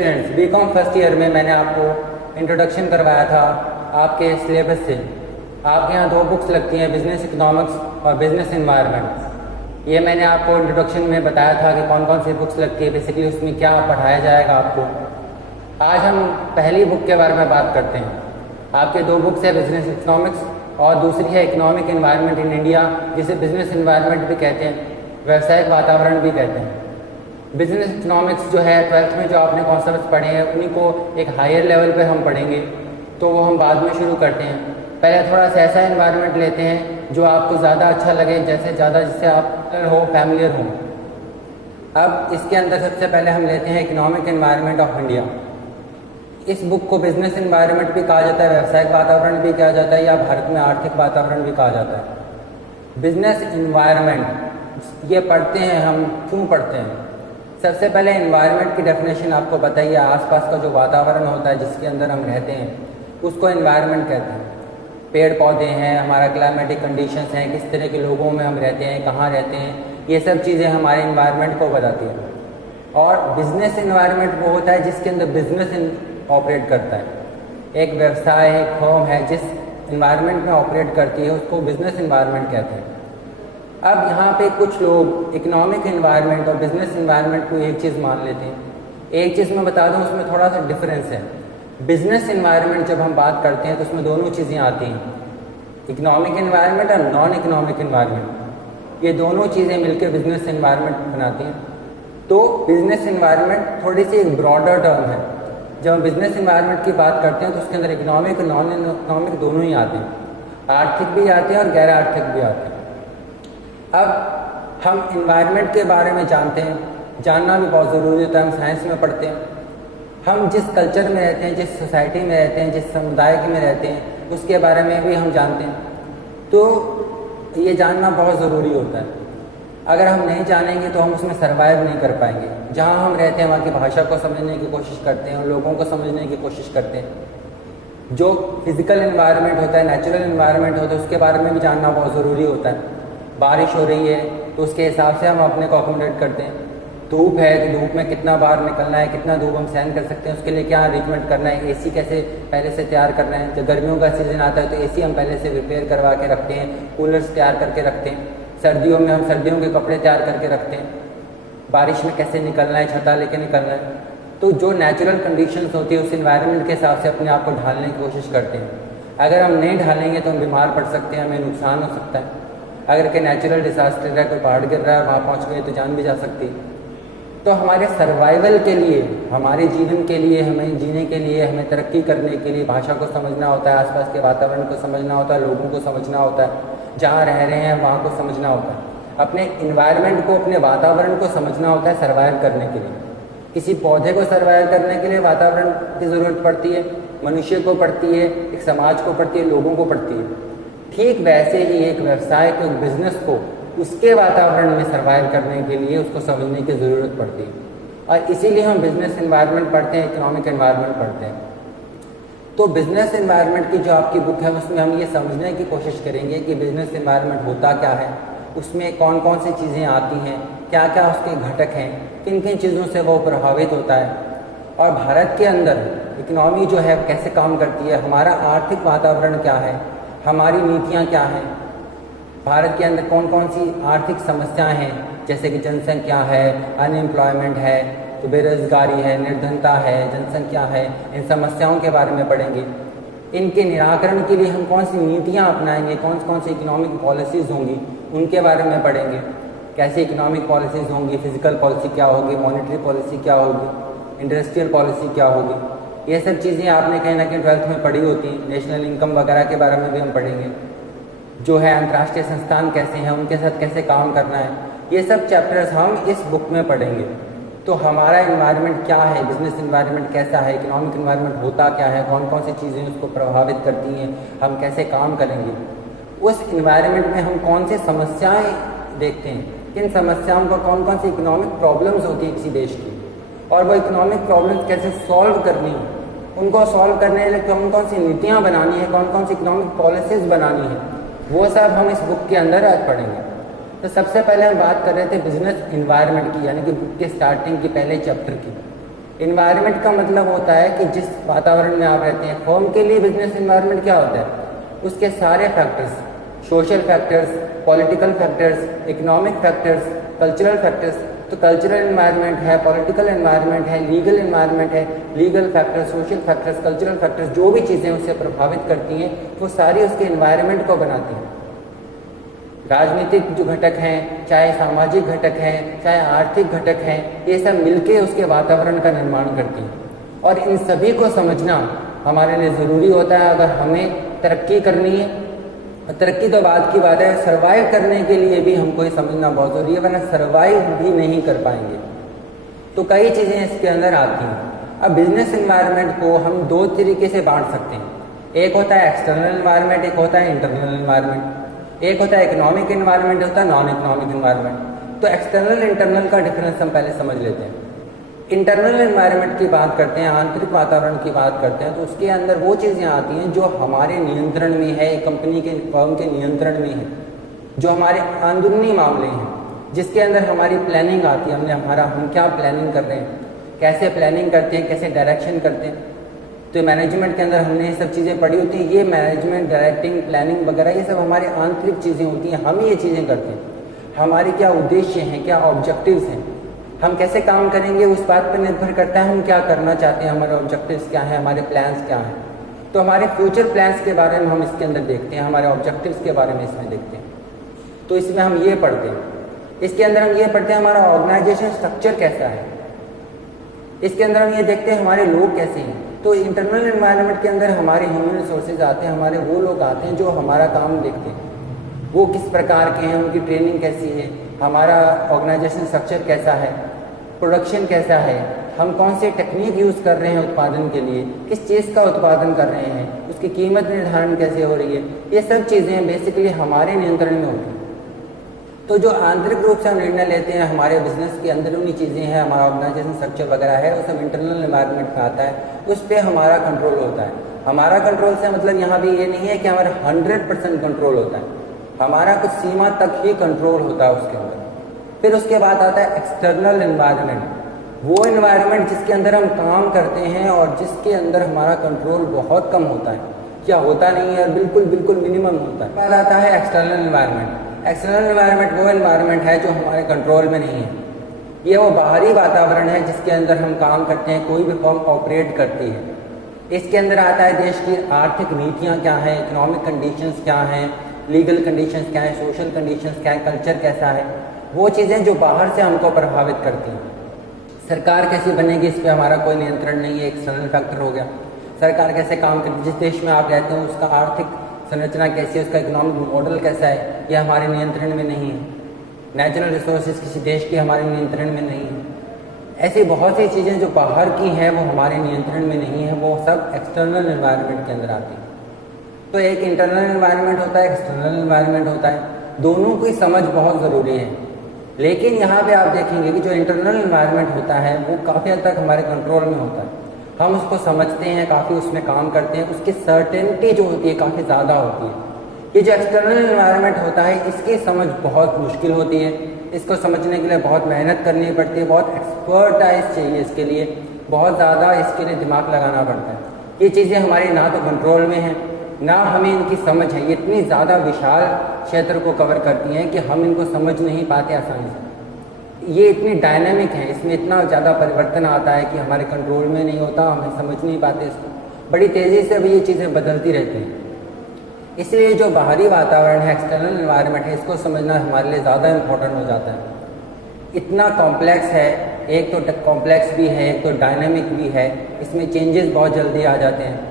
Students, BCom first year में मैंने आपको इंट्रोडक्शन करवाया था आपके सिलेबस से। आपके यहाँ दो बुक्स लगती हैं, बिजनेस इकोनॉमिक्स और बिजनेस एनवायरनमेंट। ये मैंने आपको इंट्रोडक्शन में बताया था कि कौन कौन सी बुक्स लगती है, बेसिकली उसमें क्या पढ़ाया जाएगा आपको। आज हम पहली बुक के बारे में बात करते हैं। आपके दो बुक्स है, बिजनेस इकोनॉमिक्स और दूसरी है इकोनॉमिक एनवायरनमेंट इन इंडिया, जिसे बिजनेस एनवायरनमेंट भी कहते हैं, व्यावसायिक वातावरण भी कहते हैं। बिजनेस इकोनॉमिक्स जो है 12th में जो आपने कॉन्सेप्ट्स पढ़े हैं उन्हीं को एक हायर लेवल पे हम पढ़ेंगे, तो वो हम बाद में शुरू करते हैं। पहले थोड़ा सा ऐसा एनवायरनमेंट लेते हैं जो आपको ज़्यादा अच्छा लगे, जैसे ज़्यादा जिससे आप हो फैमिलियर हो। अब इसके अंदर सबसे पहले हम लेते हैं इकोनॉमिक एनवायरनमेंट ऑफ इंडिया। इस बुक को बिजनेस एनवायरनमेंट भी कहा जाता है, व्यावसायिक वातावरण भी कहा जाता है, या भारत में आर्थिक वातावरण भी कहा जाता है। बिजनेस एनवायरनमेंट ये पढ़ते हैं हम, क्यों पढ़ते हैं? सबसे पहले एनवायरनमेंट की डेफिनेशन आपको बताइए। आसपास का जो वातावरण होता है जिसके अंदर हम रहते हैं उसको एनवायरनमेंट कहते हैं। पेड़ पौधे हैं, हमारा क्लाइमेटिक कंडीशंस हैं, किस तरह के लोगों में हम रहते हैं, कहाँ रहते हैं, ये सब चीज़ें हमारे एनवायरनमेंट को बताती हैं। और बिजनेस एनवायरनमेंट वो होता है जिसके अंदर बिजनेस ऑपरेट करता है। एक व्यवसाय, एक फर्म है जिस एनवायरनमेंट में ऑपरेट करती है उसको बिजनेस एनवायरनमेंट कहते हैं। अब यहाँ पे कुछ लोग इकोनॉमिक एनवायरनमेंट और बिजनेस एनवायरनमेंट को एक चीज़ मान लेते हैं। एक चीज़ मैं बता दूँ, उसमें थोड़ा सा डिफरेंस है। बिजनेस एनवायरनमेंट जब हम बात करते हैं तो उसमें दोनों चीज़ें आती हैं, इकोनॉमिक एनवायरनमेंट और नॉन इकोनॉमिक एनवायरनमेंट। ये दोनों चीज़ें मिलकर बिजनेस एनवायरनमेंट बनाती हैं। तो बिजनेस एनवायरनमेंट थोड़ी सी एक ब्रॉडर टर्म है। जब हम बिजनेस एनवायरनमेंट की बात करते हैं तो उसके अंदर इकोनॉमिक और नॉन इकोनॉमिक दोनों ही आते हैं, आर्थिक भी आते हैं और गैर आर्थिक भी आते हैं। अब हम इन्वायरमेंट के बारे में जानते हैं, जानना भी बहुत ज़रूरी होता है। हम साइंस में पढ़ते हैं, हम जिस कल्चर में रहते हैं, जिस सोसाइटी में रहते हैं, जिस समुदाय में रहते हैं उसके बारे में भी हम जानते हैं। तो ये जानना बहुत ज़रूरी होता है। अगर हम नहीं जानेंगे तो हम उसमें सर्वाइव नहीं कर पाएंगे। जहाँ हम रहते हैं वहाँ की भाषा को समझने की कोशिश करते हैं, लोगों को समझने की कोशिश करते हैं। जो फिज़िकल एनवायरनमेंट होता है, नेचुरल एनवायरनमेंट होता है, उसके बारे में भी जानना बहुत ज़रूरी होता है। बारिश हो रही है तो उसके हिसाब से हम अपने को अकोमोडेट करते हैं। धूप है तो धूप में कितना बार निकलना है, कितना धूप हम सहन कर सकते हैं, उसके लिए क्या अरेंजमेंट करना है, एसी कैसे पहले से तैयार करना है। जब गर्मियों का सीज़न आता है तो एसी हम पहले से रिपेयर करवा के रखते हैं, कूलर्स तैयार करके रखते हैं। सर्दियों में हम सर्दियों के कपड़े तैयार करके रखते हैं। बारिश में कैसे निकलना है, छता लेके निकलना है। तो जो नेचुरल कंडीशंस होती है उस एनवायरनमेंट के हिसाब से अपने आप को ढालने की कोशिश करते हैं। अगर हम नहीं ढालेंगे तो हम बीमार पड़ सकते हैं, हमें नुकसान हो सकता है। अगर कोई नेचुरल डिजास्टर है, कोई पहाड़ गिर रहा है, वहाँ पहुँच गए तो जान भी जा सकती है। तो हमारे सर्वाइवल के लिए, हमारे जीवन के लिए, हमें जीने के लिए, हमें तरक्की करने के लिए भाषा को समझना होता है, आसपास के वातावरण को समझना होता है, लोगों को समझना होता है, जहाँ रह रहे हैं वहाँ को समझना होता है, अपने इन्वायरमेंट को, अपने वातावरण को समझना होता है सर्वाइव करने के लिए। किसी पौधे को सर्वाइव करने के लिए वातावरण की ज़रूरत पड़ती है, मनुष्य को पड़ती है, एक समाज को पड़ती है, लोगों को पड़ती है। ठीक वैसे ही एक व्यवसाय को, एक बिजनेस को उसके वातावरण में सर्वाइव करने के लिए उसको समझने की ज़रूरत पड़ती है। और इसीलिए हम बिजनेस एनवायरनमेंट पढ़ते हैं, इकोनॉमिक एनवायरनमेंट पढ़ते हैं। तो बिजनेस एनवायरनमेंट की जो आपकी बुक है उसमें हम ये समझने की कोशिश करेंगे कि बिजनेस एनवायरनमेंट होता क्या है, उसमें कौन कौन सी चीज़ें आती हैं, क्या क्या उसके घटक हैं, किन किन चीज़ों से वो प्रभावित होता है, और भारत के अंदर इकोनॉमी जो है कैसे काम करती है, हमारा आर्थिक वातावरण क्या है, हमारी नीतियाँ क्या हैं, भारत के अंदर कौन कौन सी आर्थिक समस्याएं हैं, जैसे कि जनसंख्या है, अनएम्प्लॉयमेंट है, तो बेरोजगारी है, निर्धनता है, जनसंख्या है। इन समस्याओं के बारे में पढ़ेंगे। इनके निराकरण के लिए हम कौन सी नीतियाँ अपनाएंगे, कौन कौन सी इकोनॉमिक पॉलिसीज़ होंगी, उनके बारे में पढ़ेंगे। कैसे इकोनॉमिक पॉलिसीज़ होंगी, फिजिकल पॉलिसी क्या होगी, मॉनेटरी पॉलिसी क्या होगी, इंडस्ट्रियल पॉलिसी क्या होगी। ये सब चीज़ें आपने कहीं ना कहीं 12th में पढ़ी होती हैं। नेशनल इनकम वगैरह के बारे में भी हम पढ़ेंगे। जो है अंतर्राष्ट्रीय संस्थान कैसे हैं, उनके साथ कैसे काम करना है, ये सब चैप्टर्स हम इस बुक में पढ़ेंगे। तो हमारा एनवायरनमेंट क्या है, बिजनेस एनवायरनमेंट कैसा है, इकोनॉमिक एनवायरनमेंट होता क्या है, कौन कौन सी चीज़ें उसको प्रभावित करती हैं, हम कैसे काम करेंगे, उस एनवायरनमेंट में हम कौन सी समस्याएँ देखते हैं, किन समस्याओं को, कौन कौन सी इकोनॉमिक प्रॉब्लम्स होती है किसी देश की, और वो इकोनॉमिक प्रॉब्लम्स कैसे सॉल्व करनी है, उनको सॉल्व करने के लिए कौन कौन सी नीतियाँ बनानी है, कौन कौन सी इकोनॉमिक पॉलिसीज़ बनानी है, वो सब हम इस बुक के अंदर आज पढ़ेंगे। तो सबसे पहले हम बात कर रहे थे बिजनेस एनवायरनमेंट की, यानी कि बुक के स्टार्टिंग की पहले चैप्टर की। इन्वायरमेंट का मतलब होता है कि जिस वातावरण में आप रहते हैं। फर्म के लिए बिजनेस इन्वायरमेंट क्या होता है? उसके सारे factors, social factors, political factors, economic factors, cultural factors. तो कल्चरल इन्वायरमेंट है, पॉलिटिकल इन्वायरमेंट है, लीगल इन्वायरमेंट है, legal factors, social factors, cultural factors, जो भी चीज़ें उससे प्रभावित करती हैं वो सारी उसके इन्वायरमेंट को बनाती हैं। राजनीतिक जो घटक हैं, चाहे सामाजिक घटक हैं, चाहे आर्थिक घटक हैं, ये सब मिलके उसके वातावरण का निर्माण करती हैं। और इन सभी को समझना हमारे लिए ज़रूरी होता है अगर हमें तरक्की करनी है। तरक्की तो बाद की बात है, सर्वाइव करने के लिए भी हमको ये समझना बहुत ज़रूरी है, वरना सर्वाइव भी नहीं कर पाएंगे। तो कई चीज़ें इसके अंदर आती हैं। अब बिजनेस इन्वायरमेंट को हम दो तरीके से बांट सकते हैं। एक होता है एक्सटर्नल इन्वायरमेंट, एक होता है इंटरनल इन्वायरमेंट। एक होता है इकोनॉमिक इन्वायरमेंट, होता है नॉन इकोनॉमिक इन्वायरमेंट। तो एक्सटर्नल इंटरनल का डिफरेंस हम पहले समझ लेते हैं। इंटरनल इन्वायरमेंट की बात करते हैं, आंतरिक वातावरण की बात करते हैं, तो उसके अंदर वो चीज़ें आती हैं जो हमारे नियंत्रण में है, कंपनी के, फर्म के नियंत्रण में है, जो हमारे अंदरूनी मामले हैं, जिसके अंदर हमारी प्लानिंग आती है। हम क्या प्लानिंग कर रहे हैं, कैसे प्लानिंग करते हैं, कैसे डायरेक्शन करते हैं। तो मैनेजमेंट के अंदर हमने ये सब चीज़ें पढ़ी होती हैं। ये मैनेजमेंट, डायरेक्टिंग, प्लानिंग वगैरह ये सब हमारे आंतरिक चीज़ें होती हैं। हम ये चीज़ें करते हैं। हमारी क्या उद्देश्य हैं, क्या ऑब्जेक्टिव्स हैं, हम कैसे काम करेंगे, उस बात पर निर्भर करता है हम क्या करना चाहते हैं, हमारे ऑब्जेक्टिव्स क्या हैं, हमारे प्लान्स क्या हैं। तो हमारे फ्यूचर प्लान्स के बारे में हम इसके अंदर देखते हैं, हमारे ऑब्जेक्टिव्स के बारे में इसमें देखते हैं। तो इसमें हम ये पढ़ते हैं, इसके अंदर हम ये पढ़ते हैं हमारा ऑर्गेनाइजेशन स्ट्रक्चर कैसा है। इसके अंदर हम ये देखते हैं हमारे लोग कैसे हैं। तो इंटरनल एनवायरनमेंट के अंदर हमारे ह्यूमन रिसोर्सेज आते हैं, हमारे वो लोग आते हैं जो हमारा काम देखते हैं, वो किस प्रकार के हैं, उनकी ट्रेनिंग कैसी है, हमारा ऑर्गेनाइजेशन स्ट्रक्चर कैसा है, प्रोडक्शन कैसा है, हम कौन से टेक्निक यूज़ कर रहे हैं उत्पादन के लिए, किस चीज़ का उत्पादन कर रहे हैं, उसकी कीमत निर्धारण कैसे हो रही है। ये सब चीज़ें बेसिकली हमारे नियंत्रण में होती हैं। तो जो आंतरिक रूप से हम निर्णय लेते हैं, हमारे बिजनेस के अंदरूनी चीज़ें हैं, हमारा ऑर्गेनाइजेशन स्ट्रक्चर वगैरह है, वो सब इंटरनल एनवायरनमेंट में आता है, उस पर हमारा कंट्रोल होता है। हमारा कंट्रोल से मतलब यहाँ भी ये नहीं है कि हमारा 100% कंट्रोल होता है, हमारा कुछ सीमा तक ही कंट्रोल होता है उसके अंदर। फिर उसके बाद आता है एक्सटर्नल एनवायरनमेंट, वो एनवायरनमेंट जिसके अंदर हम काम करते हैं और जिसके अंदर हमारा कंट्रोल बहुत कम होता है, क्या होता नहीं है, बिल्कुल मिनिमम होता है। बाद आता है एक्सटर्नल एनवायरनमेंट। एक्सटर्नल एनवायरनमेंट वो एनवायरनमेंट है जो हमारे कंट्रोल में नहीं है। ये वो बाहरी वातावरण है जिसके अंदर हम काम करते हैं, कोई भी फर्म ऑपरेट करती है। इसके अंदर आता है देश की आर्थिक नीतियाँ क्या हैं, इकोनॉमिक कंडीशंस क्या हैं, लीगल कंडीशंस क्या हैं, सोशल कंडीशंस क्या है, कल्चर कैसा है, वो चीज़ें जो बाहर से हमको प्रभावित करती हैं। सरकार कैसी बनेगी इस पर हमारा कोई नियंत्रण नहीं है, एक्सटर्नल फैक्टर हो गया। सरकार कैसे काम करती है, जिस देश में आप रहते हैं उसका आर्थिक संरचना कैसी है, उसका इकोनॉमिक मॉडल कैसा है, ये हमारे नियंत्रण में नहीं है। नेचुरल रिसोर्सेज किसी देश के हमारे नियंत्रण में नहीं है। ऐसी बहुत सी चीज़ें जो बाहर की हैं वो हमारे नियंत्रण में नहीं है, वो सब एक्सटर्नल एनवायरनमेंट के अंदर आती है। तो एक इंटरनल एनवायरनमेंट होता है, एक्सटर्नल एनवायरनमेंट होता है, दोनों की समझ बहुत ज़रूरी है। लेकिन यहाँ पे आप देखेंगे कि जो इंटरनल एनवायरनमेंट होता है वो काफ़ी हद तक हमारे कंट्रोल में होता है, हम उसको समझते हैं, काफ़ी उसमें काम करते हैं, उसकी सर्टेनिटी जो होती है काफ़ी ज़्यादा होती है। ये जो एक्सटर्नल एनवायरनमेंट होता है इसकी समझ बहुत मुश्किल होती है, इसको समझने के लिए बहुत मेहनत करनी पड़ती है, बहुत एक्सपर्टाइज चाहिए इसके लिए, बहुत ज़्यादा इसके लिए दिमाग लगाना पड़ता है। ये चीज़ें हमारी ना तो कंट्रोल में हैं, ना हमें इनकी समझ है। ये इतनी ज़्यादा विशाल क्षेत्र को कवर करती हैं कि हम इनको समझ नहीं पाते आसानी से। ये इतनी डायनामिक है, इसमें इतना ज़्यादा परिवर्तन आता है कि हमारे कंट्रोल में नहीं होता, हमें समझ नहीं पाते इसको, बड़ी तेज़ी से भी ये चीज़ें बदलती रहती हैं। इसलिए जो बाहरी वातावरण है, एक्सटर्नल एनवायरनमेंट है, इसको समझना हमारे लिए ज़्यादा इम्पोर्टेंट हो जाता है। इतना कॉम्प्लेक्स है, एक तो कॉम्प्लेक्स भी है, एक तो डायनामिक भी है, इसमें चेंजेस बहुत जल्दी आ जाते हैं।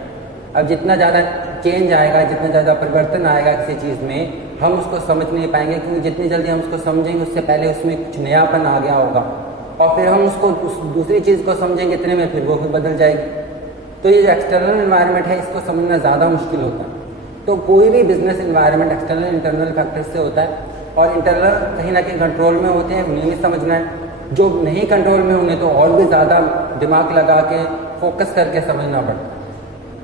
अब जितना ज़्यादा चेंज आएगा, जितना ज़्यादा परिवर्तन आएगा किसी चीज़ में, हम उसको समझ नहीं पाएंगे, क्योंकि जितनी जल्दी हम उसको समझेंगे उससे पहले उसमें कुछ नयापन आ गया होगा, और फिर हम उसको उस दूसरी चीज़ को समझेंगे इतने में फिर वो भी बदल जाएगी। तो ये जो एक्सटर्नल एनवायरनमेंट है इसको समझना ज़्यादा मुश्किल होता है। तो कोई भी business environment external internal factors से होता है, और इंटरनल कहीं ना कहीं कंट्रोल में होते हैं, उन्हें भी समझना है। जो नहीं कंट्रोल में उन्हें तो और भी ज़्यादा दिमाग लगा के फोकस करके समझना पड़ता है।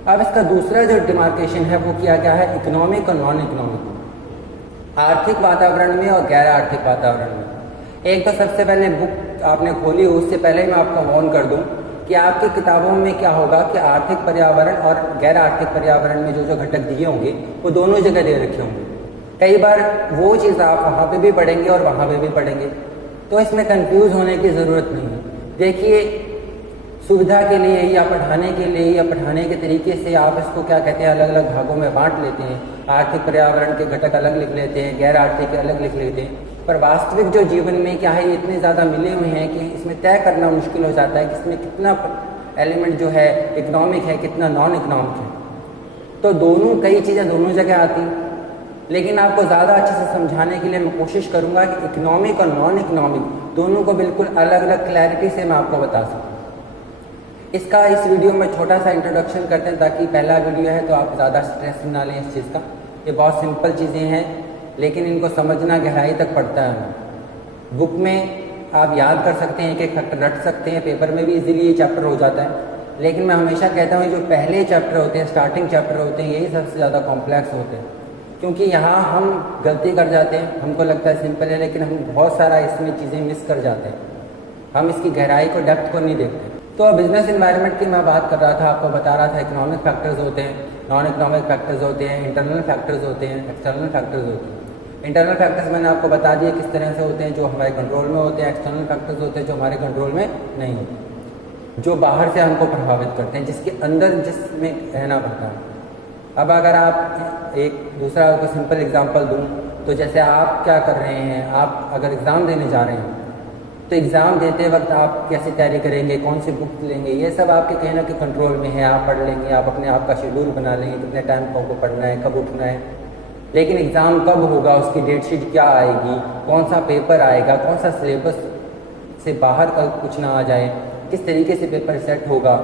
अब इसका दूसरा जो डिमार्केशन है वो किया गया है इकोनॉमिक और नॉन इकोनॉमिक, आर्थिक वातावरण में और गैर आर्थिक वातावरण में। एक तो सबसे पहले बुक आपने खोली, उससे पहले मैं आपको वार्न कर दूं कि आपकी किताबों में क्या होगा कि आर्थिक पर्यावरण और गैर आर्थिक पर्यावरण में जो जो घटक दिए होंगे वो दोनों जगह दे रखे होंगे। कई बार वो चीज़ आप वहाँ पे भी पढ़ेंगे और वहाँ पे भी पढ़ेंगे, तो इसमें कंफ्यूज होने की ज़रूरत नहीं है। देखिए, सुविधा के लिए या पढ़ाने के लिए या पढ़ाने के तरीके से आप इसको क्या कहते हैं अलग अलग भागों में बांट लेते हैं। आर्थिक पर्यावरण के घटक अलग लिख लेते हैं, गैर आर्थिक के अलग लिख लेते हैं, पर वास्तविक जो जीवन में क्या है ये इतने ज़्यादा मिले हुए हैं कि इसमें तय करना मुश्किल हो जाता है कि इसमें कितना एलिमेंट जो है इकोनॉमिक है, कितना नॉन इकोनॉमिक है। तो दोनों कई चीज़ें दोनों जगह आती हैं, लेकिन आपको ज़्यादा अच्छे से समझाने के लिए मैं कोशिश करूँगा कि इकोनॉमिक और नॉन इकोनॉमिक दोनों को बिल्कुल अलग अलग क्लैरिटी से मैं आपको बता सकूँ। इसका इस वीडियो में छोटा सा इंट्रोडक्शन करते हैं, ताकि पहला वीडियो है तो आप ज़्यादा स्ट्रेस ना लें इस चीज़ का। ये बहुत सिंपल चीज़ें हैं, लेकिन इनको समझना गहराई तक पड़ता है। बुक में आप याद कर सकते हैं, एक एक फैक्टर रट सकते हैं, पेपर में भी इजीली ये चैप्टर हो जाता है, लेकिन मैं हमेशा कहता हूँ जो पहले चैप्टर होते हैं, स्टार्टिंग चैप्टर होते हैं, यही सबसे ज़्यादा कॉम्प्लेक्स होते हैं, क्योंकि यहाँ हम गलती कर जाते हैं। हमको लगता है सिंपल है, लेकिन हम बहुत सारा इसमें चीज़ें मिस कर जाते हैं। हम इसकी गहराई को, डेप्थ को नहीं देखते। तो बिजनेस एनवायरनमेंट की मैं बात कर रहा था, आपको बता रहा था इकोनॉमिक फैक्टर्स होते हैं, नॉन इकोनॉमिक फैक्टर्स होते हैं, इंटरनल फैक्टर्स होते हैं, एक्सटर्नल फैक्टर्स होते हैं। इंटरनल फैक्टर्स मैंने आपको बता दिए किस तरह से होते हैं, जो हमारे कंट्रोल में होते हैं। एक्सटर्नल फैक्टर्स होते हैं जो हमारे कंट्रोल में नहीं होते, जो बाहर से हमको प्रभावित करते हैं, जिसके अंदर जिसमें रहना पड़ता है। अब अगर आप एक दूसरा आपको सिंपल एग्जांपल दूं, तो जैसे आप क्या कर रहे हैं, आप अगर एग्ज़ाम देने जा रहे हैं, तो एग्ज़ाम देते वक्त आप कैसे तैयारी करेंगे, कौन सी बुक लेंगे, ये सब आपके कहीं ना कहीं कंट्रोल में है। आप पढ़ लेंगे, आप अपने आप का शेड्यूल बना लेंगे, कितने टाइम को आपको पढ़ना है, कब उठना है। लेकिन एग्ज़ाम कब होगा, उसकी डेट शीट क्या आएगी, कौन सा पेपर आएगा, कौन सा सिलेबस से बाहर का कुछ ना आ जाए, किस तरीके से पेपर सेट होगा,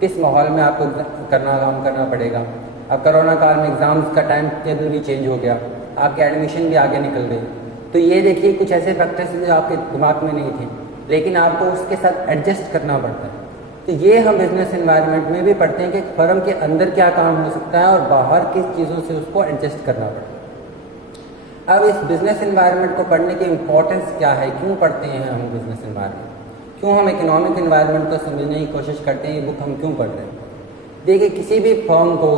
किस माहौल में आपको काम करना पड़ेगा। अब कोरोना काल में एग्ज़ाम्स का टाइम टेबल भी चेंज हो गया, आपके एडमिशन भी आगे निकल गए। तो ये देखिए कुछ ऐसे फैक्टर्स जो आपके दिमाग में नहीं थे, लेकिन आपको उसके साथ एडजस्ट करना पड़ता है। तो ये हम बिजनेस एनवायरनमेंट में भी पढ़ते हैं कि फर्म के अंदर क्या काम हो सकता है और बाहर किस चीज़ों से उसको एडजस्ट करना पड़ता है। अब इस बिजनेस एनवायरनमेंट को पढ़ने की इम्पोर्टेंस क्या है, क्यों पढ़ते हैं हम बिजनेस एनवायरनमेंट, क्यों हम इकोनॉमिक एनवायरनमेंट को समझने की कोशिश करते हैं, ये बुक हम क्यों पढ़ रहे हैं। देखिए, किसी भी फर्म को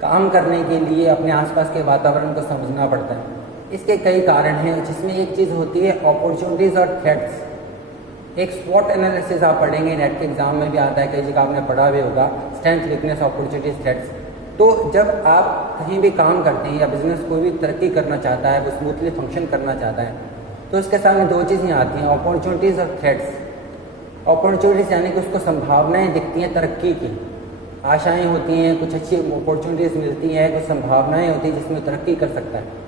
काम करने के लिए अपने आसपास के वातावरण को समझना पड़ता है। इसके कई कारण हैं, जिसमें एक चीज़ होती है अपॉर्चुनिटीज़ और थ्रेट्स। एक स्वॉट एनालिसिस आप पढ़ेंगे, नेट के एग्जाम में भी आता है, कई जगह आपने पढ़ा भी होगा, स्ट्रेंथ, वीकनेस, अपॉर्चुनिटीज, थ्रेट्स। तो जब आप कहीं भी काम करते हैं या बिजनेस कोई भी तरक्की करना चाहता है, वो स्मूथली फंक्शन करना चाहता है, तो उसके सामने दो चीज़ें आती हैं, अपॉर्चुनिटीज़ और थ्रेट्स। अपॉर्चुनिटीज़ यानी कि उसको संभावनाएँ दिखती हैं तरक्की की, आशाएँ होती हैं, कुछ अच्छी अपॉर्चुनिटीज़ मिलती हैं, कुछ संभावनाएँ होती हैं जिसमें तरक्की कर सकता है।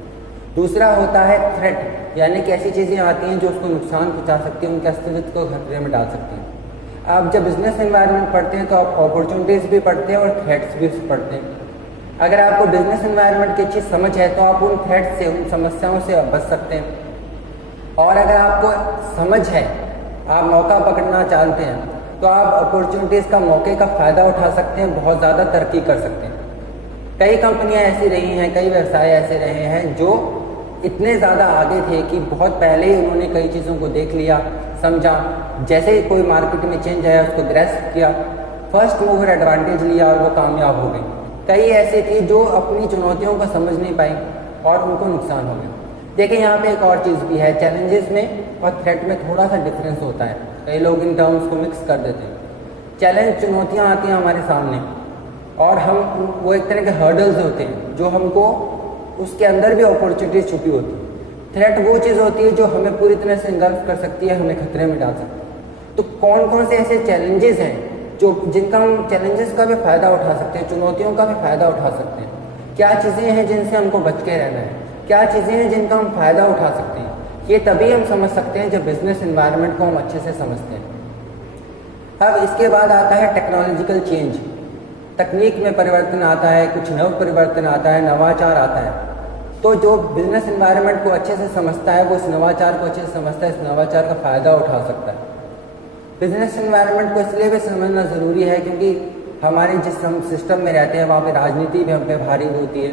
दूसरा होता है थ्रेट, यानी कि ऐसी चीज़ें आती हैं जो उसको नुकसान पहुंचा सकती हैं, उनके अस्तित्व को खतरे में डाल सकती हैं। आप जब बिजनेस एनवायरनमेंट पढ़ते हैं तो आप अपॉर्चुनिटीज़ भी पढ़ते हैं और थ्रेट्स भी पढ़ते हैं। अगर आपको बिजनेस एनवायरनमेंट की अच्छी समझ है तो आप उन थ्रेट्स से, उन समस्याओं से बच सकते हैं। और अगर आपको समझ है, आप मौका पकड़ना चाहते हैं, तो आप अपॉर्चुनिटीज़ का, मौके का फ़ायदा उठा सकते हैं, बहुत ज़्यादा तरक्की कर सकते हैं। कई कंपनियाँ ऐसी रही हैं, कई व्यवसाय ऐसे रहे हैं जो इतने ज़्यादा आगे थे कि बहुत पहले ही उन्होंने कई चीज़ों को देख लिया, समझा, जैसे ही कोई मार्केट में चेंज आया उसको ग्रेस्प किया, फर्स्ट मूवर एडवांटेज लिया और वो कामयाब हो गए। कई ऐसे थी जो अपनी चुनौतियों को समझ नहीं पाई और उनको नुकसान हो गया। देखिए, यहाँ पे एक और चीज़ भी है, चैलेंजेस में और थ्रेट में थोड़ा सा डिफरेंस होता है। कई लोग इन टर्म्स को मिक्स कर देते हैं। चैलेंज, चुनौतियाँ आती हैं हमारे सामने और हम, वो एक तरह के हर्डल्स होते हैं जो हमको, उसके अंदर भी अपॉर्चुनिटीज छुपी होती है। थ्रेट वो चीज़ होती है जो हमें पूरी तरह से इंगल्फ कर सकती है, हमें खतरे में डाल सकती है। तो कौन कौन से ऐसे चैलेंजेस हैं जो, जिनका हम, चैलेंजेस का भी फ़ायदा उठा सकते हैं, चुनौतियों का भी फ़ायदा उठा सकते हैं। क्या चीज़ें हैं जिनसे हमको बच के रहना है, क्या चीज़ें हैं जिनका हम फ़ायदा उठा सकते हैं, ये तभी हम समझ सकते हैं जब बिजनेस एनवायरनमेंट को हम अच्छे से समझते हैं। अब इसके बाद आता है टेक्नोलॉजिकल चेंज, तकनीक में परिवर्तन आता है, कुछ नव परिवर्तन आता है, नवाचार आता है। तो जो बिजनेस एनवायरनमेंट को अच्छे से समझता है, वो इस नवाचार को अच्छे से समझता है, इस नवाचार का फ़ायदा उठा सकता है। बिजनेस एनवायरनमेंट को इसलिए भी समझना ज़रूरी है क्योंकि हमारे जिस हम सिस्टम में रहते हैं वहाँ पे राजनीति भी हम पे भारी होती है,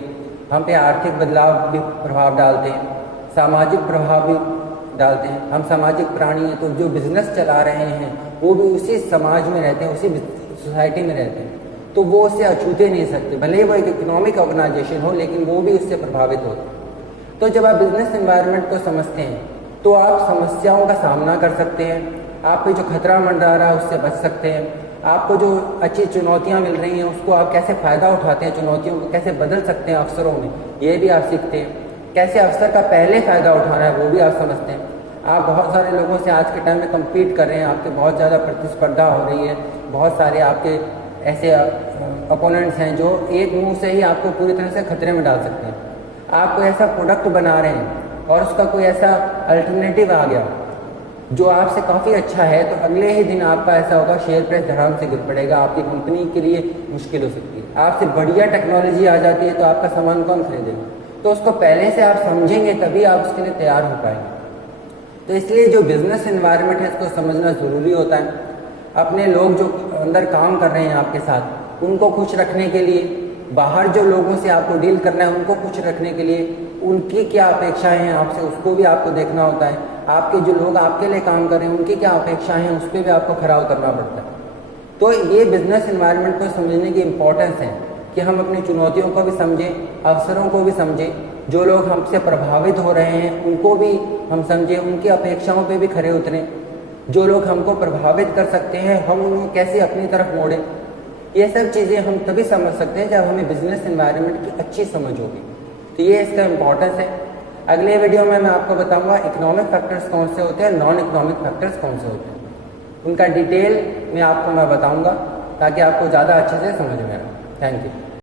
हम पे आर्थिक बदलाव भी प्रभाव डालते हैं, सामाजिक प्रभाव भी डालते हैं। हम सामाजिक प्राणी हैं, तो जो बिजनेस चला रहे हैं वो भी उसी समाज में रहते हैं, उसी सोसाइटी में रहते हैं, तो वो उससे अछूते नहीं सकते, भले ही वो एक इकोनॉमिक ऑर्गेनाइजेशन हो, लेकिन वो भी उससे प्रभावित होते हैं। तो जब आप बिजनेस एनवायरनमेंट को समझते हैं तो आप समस्याओं का सामना कर सकते हैं, आप पे जो खतरा मंडरा रहा है उससे बच सकते हैं, आपको जो अच्छी चुनौतियां मिल रही हैं उसको आप कैसे फ़ायदा उठाते हैं, चुनौतियों को कैसे बदल सकते हैं अवसरों में, ये भी आप सीखते हैं। कैसे अवसर का पहले फ़ायदा उठाना है वो भी आप समझते हैं। आप बहुत सारे लोगों से आज के टाइम में कम्पीट कर रहे हैं, आपके बहुत ज़्यादा प्रतिस्पर्धा हो रही है, बहुत सारे आपके ऐसे अपोनेंट्स हैं जो एक मुंह से ही आपको पूरी तरह से खतरे में डाल सकते हैं। आप कोई ऐसा प्रोडक्ट बना रहे हैं और उसका कोई ऐसा अल्टरनेटिव आ गया जो आपसे काफ़ी अच्छा है, तो अगले ही दिन आपका ऐसा होगा शेयर प्राइस धड़ाम से गिर पड़ेगा, आपकी कंपनी के लिए मुश्किल हो सकती है। आपसे बढ़िया टेक्नोलॉजी आ जाती है तो आपका सामान कौन खरीदेगा, तो उसको पहले से आप समझेंगे तभी आप उसके लिए तैयार हो पाएंगे। तो इसलिए जो बिजनेस एनवायरनमेंट है इसको समझना ज़रूरी होता है। अपने लोग जो अंदर काम कर रहे हैं आपके साथ, उनको खुश रखने के लिए, बाहर जो लोगों से आपको डील करना है उनको खुश रखने के लिए, उनकी क्या अपेक्षाएं हैं आपसे उसको भी आपको देखना होता है। आपके जो लोग आपके लिए काम कर रहे हैं उनकी क्या अपेक्षाएं हैं उस पर भी आपको खरा उतरना पड़ता है। तो ये बिजनेस एनवायरनमेंट को समझने की इम्पोर्टेंस है कि हम अपनी चुनौतियों को भी समझें, अवसरों को भी समझें, जो लोग हमसे प्रभावित हो रहे हैं उनको भी हम समझें, उनकी अपेक्षाओं पे भी खरे उतरें। जो लोग हमको प्रभावित कर सकते हैं हम उनको कैसे अपनी तरफ मोड़ें, ये सब चीज़ें हम तभी समझ सकते हैं जब हमें बिजनेस एनवायरनमेंट की अच्छी समझ होगी। तो ये इसका इम्पोर्टेंस है। अगले वीडियो में मैं आपको बताऊंगा इकोनॉमिक फैक्टर्स कौन से होते हैं, नॉन इकोनॉमिक फैक्टर्स कौन से होते हैं, उनका डिटेल में आपको मैं बताऊंगा ताकि आपको ज़्यादा अच्छे से समझ में आए। Thank you.